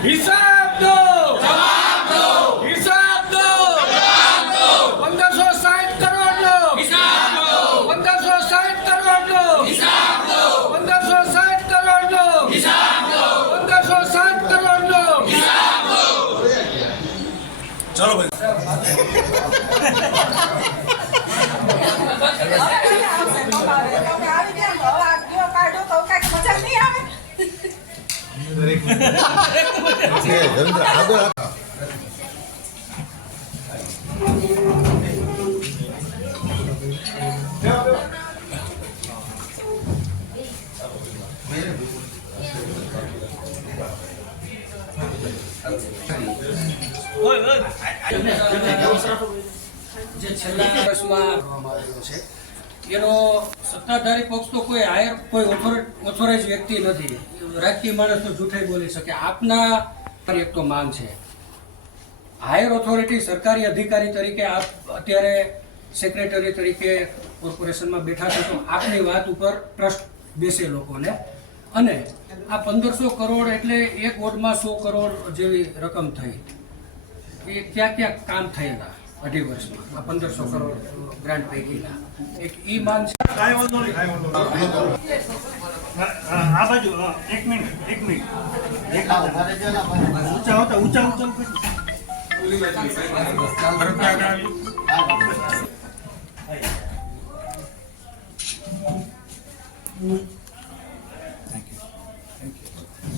હિસાબ દો, જવાબ દો, હિસાબ દો, જવાબ દો, 1560 કરોડ નો હિસાબ દો, 1560 કરોડ નો હિસાબ દો, 1560 કરોડ નો હિસાબ દો, 1560 કરોડ નો હિસાબ દો. ચાલો ભાઈ જે છેલ્લા વર્ષમાં કરવામાં આવેલો છે એનો સત્તાધારી પક્ષ તો કોઈ હાયર કોઈ ઓથોરાઇઝ વ્યક્તિ નથી. રાજકીય માણસ તો જૂઠાઈ બોલી શકે. આપના એક તો માંગ છે હાયર ઓથોરિટી સરકારી અધિકારી તરીકે આપ અત્યારે સેક્રેટરી તરીકે કોર્પોરેશનમાં બેઠા છો, તો આપની વાત ઉપર ટ્રસ્ટ બેસે લોકોને, અને આ 1500 કરોડ એટલે એક વોર્ડમાં 100 કરોડ જેવી રકમ થઈ. એ ક્યાં ક્યાં કામ થયેલા 2.5 વર્ષમાં આ 1500 કરોડ ગ્રાન્ટ પૈકીના એક ઈ માંગ છે. આ બાજુ એક મિનિટ ઊંચા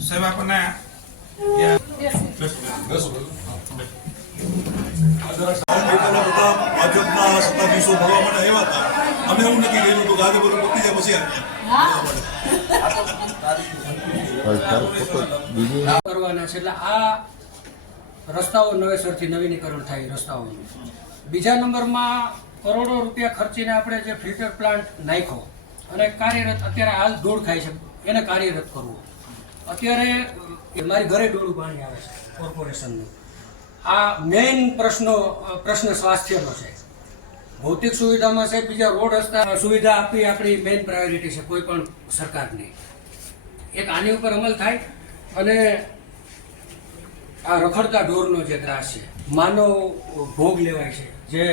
સાહેબ આપણને ભાજપના સત્તાધીશો મળવા માટે આવ્યા હતા. અમે એવું નક્કી કર્યું હતું કે આજે બધું પતી જાય પછી કરવાના છે. એટલે આ રસ્તાઓ નવેસરથી નવીનીકરણ થાય રસ્તાઓનું. બીજા નંબરમાં કરોડો રૂપિયા ખર્ચીને આપણે જે ફિલ્ટર પ્લાન્ટ નાખ્યો અને કાર્યરત અત્યારે હાલ દોડ ખાય છે, એને કાર્યરત કરવું. અત્યારે મારી ઘરે ડોળું પાણી આવે છે કોર્પોરેશનનું. આ મેઇન પ્રશ્ન સ્વાસ્થ્યનો છે. ભૌતિક સુવિધામાં છે, બીજા રોડ રસ્તા સુવિધા આપવી આપણી મેઇન પ્રાયોરિટી છે કોઈ પણ સરકારની. એક આની ઉપર અમલ થાય અને આ રખડતા ઢોરનો જે ત્રાસ છે, માનવ ભોગ લેવાય છે. જે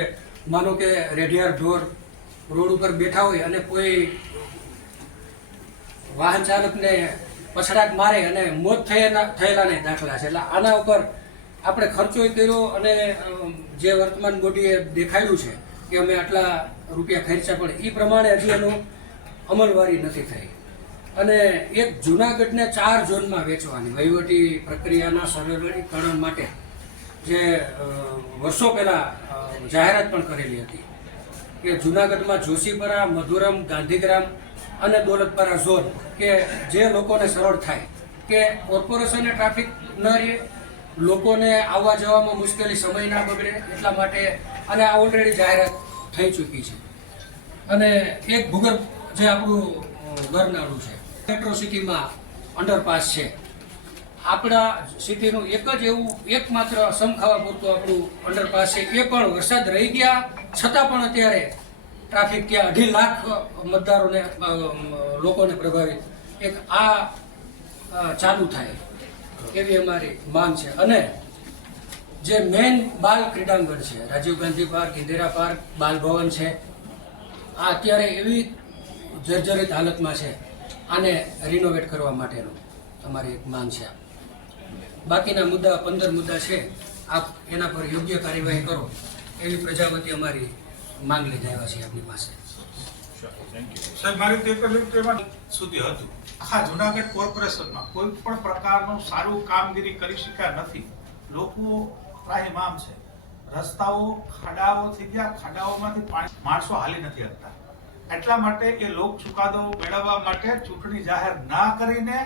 માનો કે રેઢિયાર ઢોર રોડ ઉપર બેઠા હોય અને કોઈ વાહન ચાલકને પછડાટ મારે અને મોત થયેલાને દાખલા છે. એટલે આના ઉપર આપણે ખર્ચો કર્યો અને જે વર્તમાન બોડીએ દેખાડ્યું છે કે અમે આટલા રૂપિયા ખર્ચ્યા, પણ એ પ્રમાણે હજી એનું અમલવારી નથી થઈ. અને એક જૂનાગઢને 4 ઝોનમાં વેચવાની વહીવટી પ્રક્રિયાના સરળીકરણ માટે જે વર્ષો પહેલાં જાહેરાત પણ કરેલી હતી કે જૂનાગઢમાં જોશીપરા, મધુરમ, ગાંધીગ્રામ અને દોલતપરા ઝોન, કે જે લોકોને સરળ થાય, કે કોર્પોરેશનને ટ્રાફિક ન રહે, લોકોને આવવા જવામાં મુશ્કેલી, સમય ના બગડે એટલા માટે. અને આ ઓલરેડી જાહેરાત થઈ ચૂકી છે. અને એક ભૂગર્ભ જે આપણું ગરનાળું છે, મેટ્રો સિટીમાં અંડરપાસ છે. આપણા સિટીનું એક જ એવું એકમાત્ર સમખાવા પૂરતું આપણું અંડરપાસ છે. એ પણ વરસાદ રહી ગયા છતાં પણ અત્યારે ટ્રાફિક ત્યાં 2.5 લાખ મતદારોને લોકોને પ્રભાવિત એક આ ચાલુ થાય એવી અમારી માંગ છે. અને જે મેઇન બાલ ક્રીડાંગણ છે, રાજીવ ગાંધી પાર્ક, ઇન્દિરા પાર્ક, બાલ ભવન છે, આ અત્યારે એવી જર્જરિત હાલતમાં છે, આને રિનોવેટ કરવા માટેનું અમારી એક માંગ છે. બાકીના મુદ્દા 15 મુદ્દા છે, આપ એના પર યોગ્ય કાર્યવાહી કરો એવી પ્રજાપતિ અમારી માંગ લઈને આવ્યા છે આપની પાસે. સાહેબ મારી તો એક સુધી હતું આખા જુનાગઢ કોર્પોરેશનમાં કોઈ પણ પ્રકારનું સારું કામગીરી કરી શક્યા નથી. લોકો ત્રાહિમામ છે. રસ્તાઓ ખાડાઓ થઈ ગયા, ખાડાઓમાંથી પાણી માણસો હાલી નથી શકતા. એટલા માટે એ લોક ચુકાદો મેળવવા માટે ચૂંટણી જાહેર ના કરીને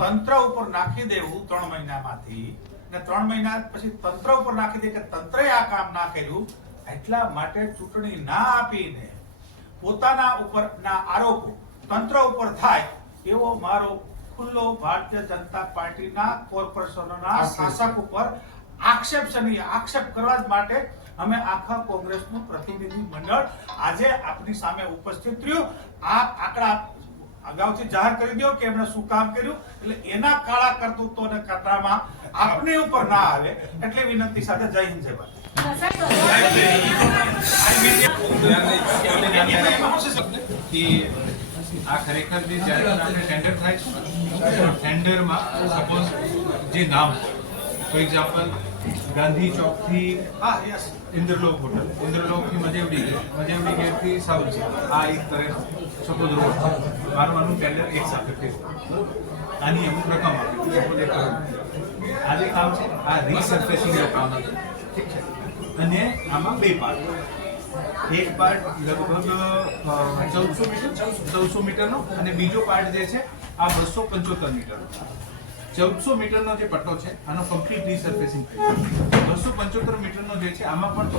તંત્ર ઉપર નાખી દેવું 3 મહિનામાંથી, ને 3 મહિના પછી તંત્ર ઉપર નાખી દે કે તંત્રએ આ કામ ના કર્યું. એટલા માટે ચૂંટણી ના આપીને પોતાના ઉપરના આરોપો તંત્ર ઉપર થાય એવો મારો ખુલ્લો ભારતીય જનતા પાર્ટીના કોર્પોરેશનોના શાસક ઉપર આક્ષેપ છે. નહીં, આક્ષેપ કરવા જ માટે અમે આખા કોંગ્રેસનું પ્રતિનિધિ મંડળ આજે આપની સામે ઉપસ્થિત રહ્યું. આપ આંકડા અગાઉથી જાહેર કરી દો કે એમણે શું કામ કર્યું, એટલે એના કાળા કરતૂતો અને કતરામાં આપની ઉપર ના આવે એટલે વિનંતી સાથે જય હિન્દ જય ભારત. આ ખરેખર જે જ્યારે આપણે ટેન્ડર થાય છે ટેન્ડરમાં સપોઝ જે નામ ફોર એક્ઝામ્પલ ગાંધી ચોકથી ઇન્દ્રલોક હોટલ, ઇન્દ્રલોકથી મજેવડી ગેટથી સાઉથ આ એક તરફ સપોઝ રોડ મારવાનું ટેન્ડર એક સાથે થયું. આની અમુક રકમ આપી સપોઝ એક આ જે કામ છે આ રીસર્ફેસિંગનું કામ હતું, ઠીક છે. અને આમાં 2 પાર્ટ, એક પાર્ટ લગભગ 1400 મીટરનો અને બીજો પાર્ટ જે છે આ 275 મીટરનો. 1400 મીટરનો જે પટ્ટો છે આનો કમ્પ્લીટ રીસર્ફેસિંગ થયું. 275 મીટરનો જે છે આમાં પણ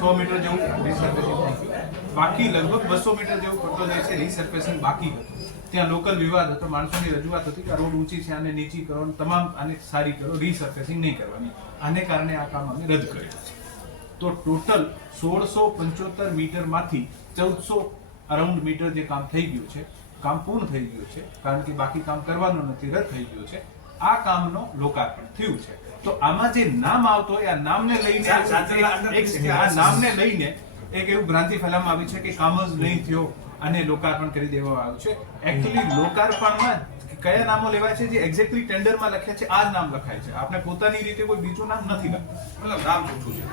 100 મીટર જેવું રીસર્ફેસિંગ થયું. બાકી લગભગ 200 મીટર જેવું પટ્ટો જે છે રીસર્ફેસિંગ બાકી હતો. ત્યાં લોકલ વિવાદ હતો, માણસોની રજૂઆત હતી કે આ રોડ ઊંચી છે, આને નીચી કરો, તમામ આને સારી કરો, રીસર્ફેસિંગ નહીં કરવાની. આને કારણે આ કામ અમે રદ કર્યું છે. તો ટોટલ 1675 મીટરમાંથી 1400 અરાઉન્ડ મીટર જે કામ થઈ ગયું છે, કામ પૂર્ણ થઈ ગયું છે, કારણ કે બાકી કામ કરવાનું નથી, રદ થઈ ગયું છે. આ કામનો લોકાર્પણ થયું છે. તો આમાં જે નામ આવતો હોય આ નામને લઈને એક એવું ભ્રાંતિ ફેલાવવામાં આવી છે કે કામ જ નહીં થયો અને લોકાર્પણ કરી દેવામાં આવ્યું છે. એકચ્યુઅલી લોકાર્પણમાં કયા નામો લેવાય છે જે એક્ઝેક્ટલી ટેન્ડરમાં લખ્યા છે આ જ નામ લખાય છે. આપણે પોતાની રીતે કોઈ બીજું નામ નથી લખ્યું, મતલબ નામ જૂઠું છે.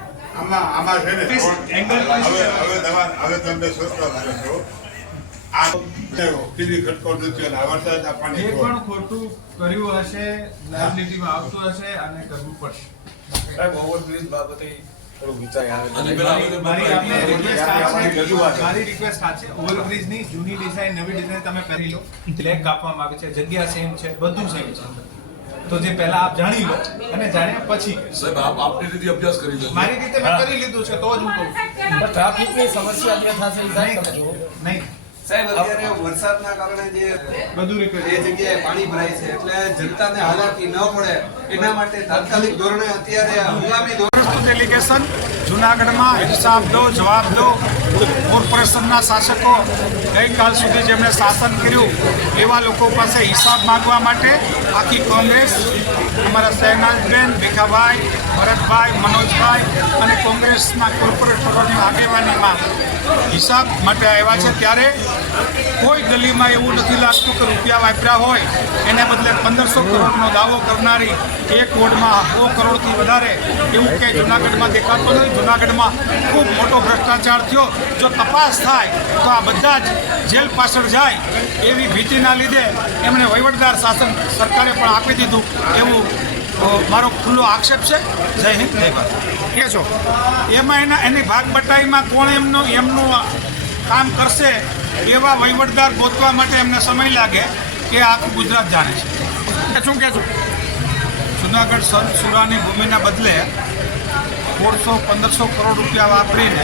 આમાં છે ને હવે તમને સસ્તો લાગે છે. આ સીધી ખટકો નથી અને વરસાદ પાણી જે પણ ખોટું કર્યું હશે, લાયબિલિટીમાં આવતું હશે અને કરવું પડશે. સાહેબ ઓવરબ્રિજ બાબતે મારી રિક્વેસ્ટ આ છે, ઓવરબ્રિજની જૂની ડિઝાઇન નવી ડિઝાઇન તમે કરી લો. લેક કાપવામાં આવે છે, જગ્યા સેમ છે, બધું સેમ છે. તો જે પહેલા આપ જાણી લો અને જાણ્યા પછી સાહેબ આપની રીતે અભ્યાસ કરી લો. મારી રીતે મેં કરી લીધું છે તો જ હું કહું. ટ્રાફિકની સમસ્યા જે થશે નહીં સાહેબ અત્યારે વરસાદના કારણે જે બધું એ જગ્યાએ પાણી ભરાય છે એટલે જનતાને હાલાકી ન પડે એના માટે તાત્કાલિક ધોરણે અત્યારે હંગામી ડેલિગેશન જુનાગઢમાં હિસાબ દો, જવાબ દો. કોર્પોરેશનના શાસકો ગઈકાલ સુધી જેમણે શાસન કર્યું એવા લોકો પાસે હિસાબ માંગવા માટે આખી કોંગ્રેસ, અમારા શહેનાજબેન, ભીખાભાઈ, ભરતભાઈ, મનોજભાઈ અને કોંગ્રેસના કોર્પોરેટરોની આગેવાનીમાં હિસાબ માટે આવ્યા છે. ત્યારે કોઈ ગલીમાં એવું નથી લાગતું કે રૂપિયા વાપર્યા હોય એને બદલે 1500 કરોડનો દાવો કરનારી એક વોર્ડમાં 100 કરોડથી વધારે એવું કંઈ જુનાગઢમાં દેખાતું નથી. જુનાગઢમાં ખૂબ મોટો ભ્રષ્ટાચાર થયો. જો તપાસ થાય તો આ બધા જ જેલ પાછળ જાય એવી ભીતિના લીધે એમણે વહીવટદાર શાસન સરકારે પણ આપી દીધું એવું મારો ખુલ્લો આક્ષેપ છે. જય હિન્દ જય ભારત. કે છો એમાં એની ભાગ બટાઈમાં કોણ એમનું કામ કરશે એવા વહીવટદાર ગોતવા માટે એમને સમય લાગે કે આખું ગુજરાત જાણે છે. શું કહેશું? જુનાગઢ સંત સુરાની ભૂમિના બદલે 1500 કરોડ રૂપિયા વાપરીને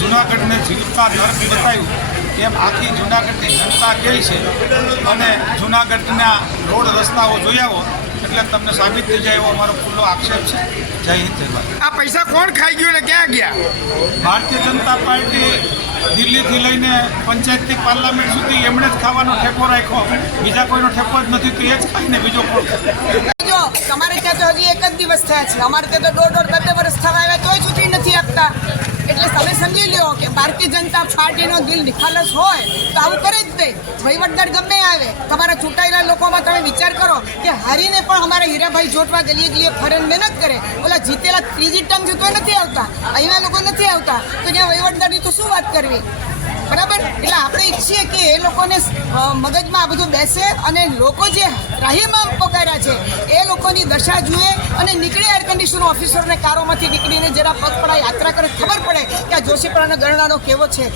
જુનાગઢને જીવતા નર્ક બતાવ્યું એમ આખી જુનાગઢની જનતા કહે છે. અને જુનાગઢના રોડ રસ્તાઓ જોઈ આવો એટલે તમને સાબિત થઈ જાય એવો અમારો ખુલ્લો આક્ષેપ છે. જય હિન્દ જય ભારત. આ પૈસા કોણ ખાઈ ગયું ને ક્યાં ગયા? ભારતીય જનતા પાર્ટી દિલ્હીથી લઈને પંચાયતથી પાર્લામેન્ટ સુધી એમણે જ ખાવાનો ઠેકો રાખ્યો, બીજા કોઈનો ઠેકો જ નથી. તો એ જ ખાઈને બીજો કોણ? જો તમારે ત્યાં તો હજી 1 જ દિવસ થયા છે, અમારે ત્યાં તો 1.5-2 વર્ષ થવા આવ્યા તોય ચૂંટણી નથી આપતા. એટલે તમે સમજી લો કે ભારતીય જનતા પાર્ટીનો દિલ નિખાલસ હોય તો આવું કરી જ દે. વહીવટદાર ગમે આવે, તમારા ચૂંટાયેલા લોકોમાં તમે વિચાર કરો કે હારીને પણ અમારા હીરાભાઈ જોટવા ગલીએ ગલીએ ફરેન મહેનત કરે, ઓલા જીતેલા ત્રીજી ટર્મ છે તો નથી આવતા, અહીંના લોકો નથી આવતા, તો ત્યાં વહીવટદારની તો શું વાત કરવી? બરાબર. એટલે આપણે ઈચ્છીએ કે એ લોકોને મગજમાં આ બધું બેસે અને લોકો જે રાહીમાં પોકાર્યા છે એ લોકોની દશા જુએ અને નીકળે એર કન્ડિશન ઓફિસરને કારોમાંથી નીકળીને જરા પગપળા યાત્રા કરે, ખબર પડે કે આ જોશીપરાનો ગરણાનો કેવો છે,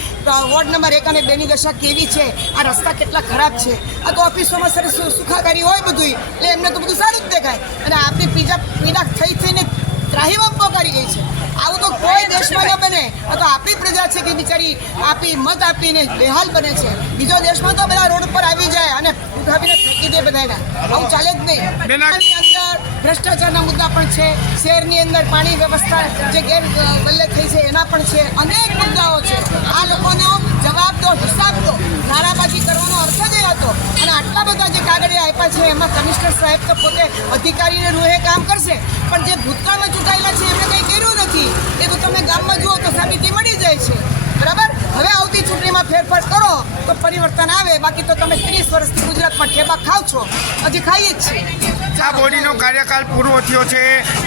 વોર્ડ નંબર 1 અને 2ની દશા કેવી છે, આ રસ્તા કેટલા ખરાબ છે. આ તો ઓફિસોમાં સરસ સુખાકારી હોય બધું, એટલે એમને તો બધું સારું જ દેખાય અને આપણી પીડા થઈને ત્રાહીમામ પોકારી ગઈ છે. આવું તો કોઈ દેશમાં ન બને. આ તો આપણી પ્રજા છે કે બિચારી આપી મત આપીને બેહાલ બને છે. બીજો દેશમાં તો બધા રોડ પર આવી જાય અને ઉઠાવીને ફેંકી દે બધાને. આવું ચાલે જ નહીં. અંદર ભ્રષ્ટાચારના મુદ્દા પણ છે, શહેરની અંદર પાણી વ્યવસ્થા જે ગેરબલ્લે થઈ છે એના પણ છે, અનેક મુદ્દાઓ છે. આ લોકોનો જવાબ દો, હિસાબ દો. નારાબાજી કરવાનો અર્થ જ એ હતો. અને આટલા બધા જે કાગળિયા આપ્યા છે એમાં કમિશનર સાહેબ તો પોતે અધિકારીને રૂહે કામ કરશે, પણ જે ભૂતકાળમાં ચૂંટાયેલા છે એમણે કંઈ કર્યું નથી. એ તો તમે ગામમાં જુઓ તો સાબિતી મળી જાય છે. બરાબર. હવે આવતી ચૂંટણીમાં ફેરફાર કરો તો પરિવર્તન આવે. બાકી તો તમે 30 વર્ષથી ગુજરાતમાં ઠેબા ખાવ છો, હજી ખાઈએ જ છીએ. આ બોડીનો કાર્યકાળ પૂરો થયો છે,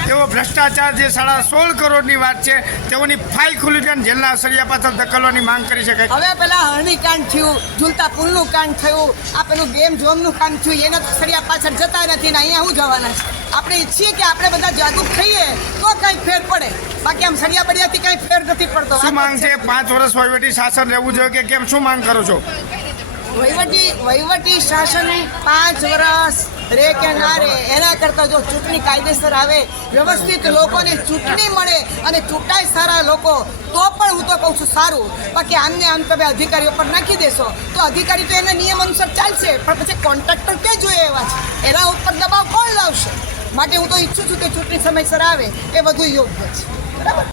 તેઓ ભ્રષ્ટાચાર જે 16.5 કરોડની વાત છે તેઓની ફાઇલ ખુલી છે અને જેલના સળિયા પાછળ ધકેલવાની માંગ કરી શકાય. હવે પેલા હરણી કાંડ થયું, ઝૂલતા પુલનું કાંડ થયું, આ પેલું ગેમ ઝોનનું કાંડ થયું, એના સળિયા પાછળ જતા નથી ને અહીંયા હું જવાના છે. આપણે ઈચ્છીએ કે આપણે બધા જાગૃત થઈએ તો કંઈક ફેર પડે. બાકી આમ સળિયા બળિયાથી કંઈ ફેર નથી પડતો. શું માંગ છે? 5 વર્ષ વહીવટી શાસન રહેવું જોઈએ કે કેમ? શું માંગ કરો છો? વહીવટી શાસન 5 વર્ષ રે કે ના રે એના કરતાં જો ચૂંટણી કાયદેસર આવે, વ્યવસ્થિત લોકોને ચૂંટણી મળે અને ચૂંટાય સારા લોકો, તો પણ હું તો કહું છું સારું. બાકી આમને આમ તમે અધિકારીઓ પર નાખી દેશો તો અધિકારી તો એના નિયમ અનુસાર ચાલશે, પણ પછી કોન્ટ્રાક્ટર ક્યાં જોઈએ એવા છે, એના ઉપર દબાવ કોણ લાવશે? માટે હું તો ઈચ્છું છું કે ચૂંટણી સમયસર આવે એ વધુ યોગ્ય છે. બરાબર.